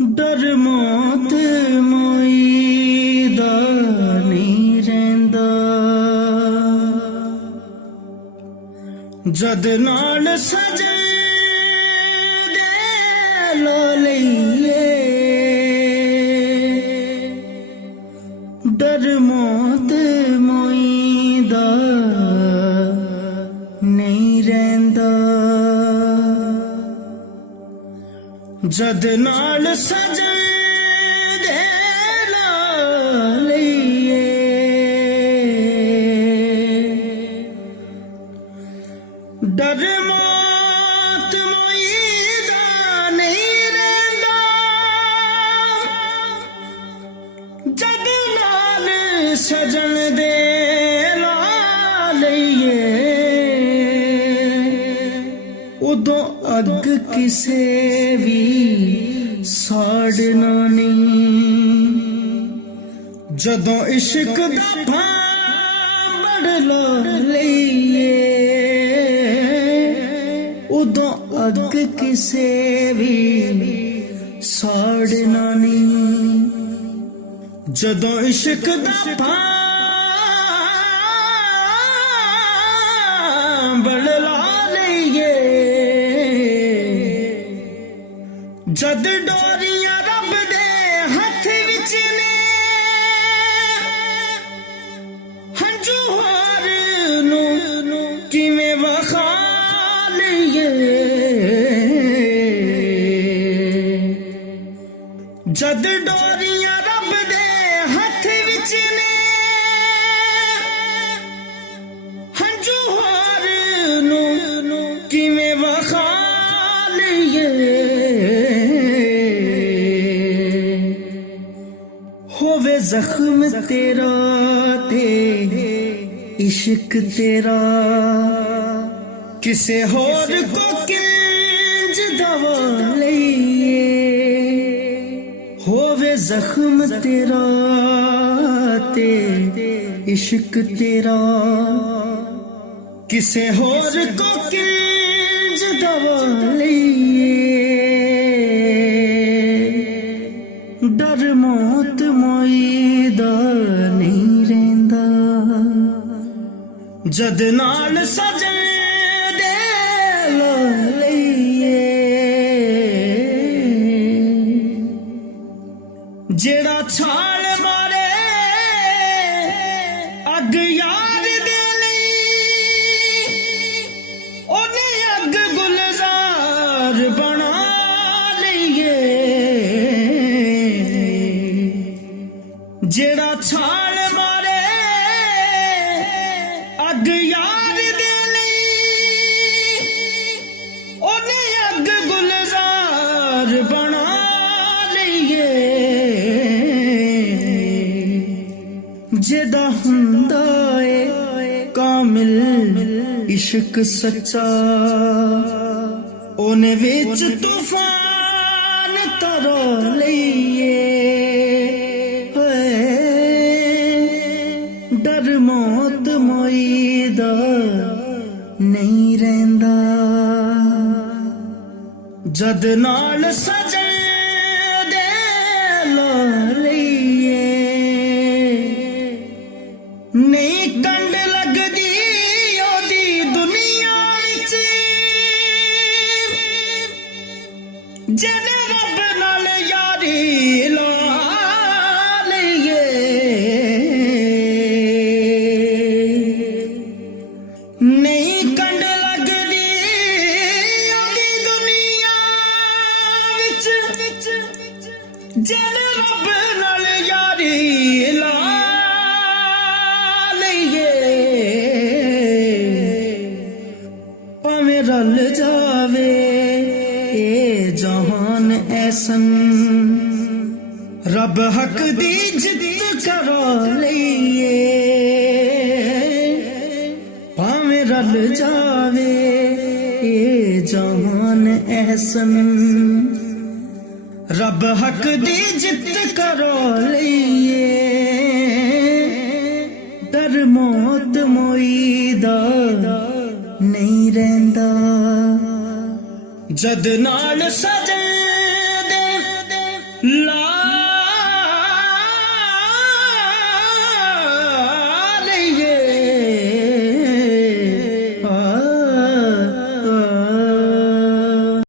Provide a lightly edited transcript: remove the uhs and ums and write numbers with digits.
डर मौत मोई दा नहीं रहिंदा जद नाल सजे दे लो लईए डर मौत मोई दा नहीं रहिंदा जद नाल सजे दे ला लईए डर मौत मोई दा नहीं रहिंदा जद नाल सजन दे ला लईए उदों अग किसे भी साड़ना नहीं जदों इश्क दा भांबड़ ला लईए उदों अग किसे भी साड़ना नहीं जदों इश्क दा भांबड़ ला लईए जद डोरियां रब दे हथ विच ने हंजू हार नू किवें वखा लईए जद डोरियां रब दे हथ विच ने हंजू हार नू किवें वखा लईए होवे जख्म तेरा ते इश्क तेरा किसे होर को किंज दवा लईए होवे जख्म तेरा ते इश्क तेरा किसे होर को किंज दवा लईए डर मौत मोई दा नहीं रहिंदा जद नाल सजे दे ला लईए जेड़ा छाल मारे अग यार दे लई ओने अग गुलजार बना लईए जेड़ा छाल मारे अग यार दे लई ओने अग गुलजार बना लईए जेदा हुंदा ए कामिल इश्क सच्चा ओने विच तूफान तरा लईए डर मौत मोई दा नहीं रहिंदा जद नाल सजे दे ला लईए नहीं कंड लगदी ओदी दुनिया विच जने रब नाल यारी ला नहीं कंड लगदी ओदी दुनिया विच जन रब नाल यारी ला लईए भावें रल जावे ए जहान ऐसन रब हक दी जिद करा लईए भावें रल जावे ए जहान ऐसन रब हक दी जिद करो लईए डर मौत मोई दा नहीं रहिंदा जद नाल सजे दे ਲਾ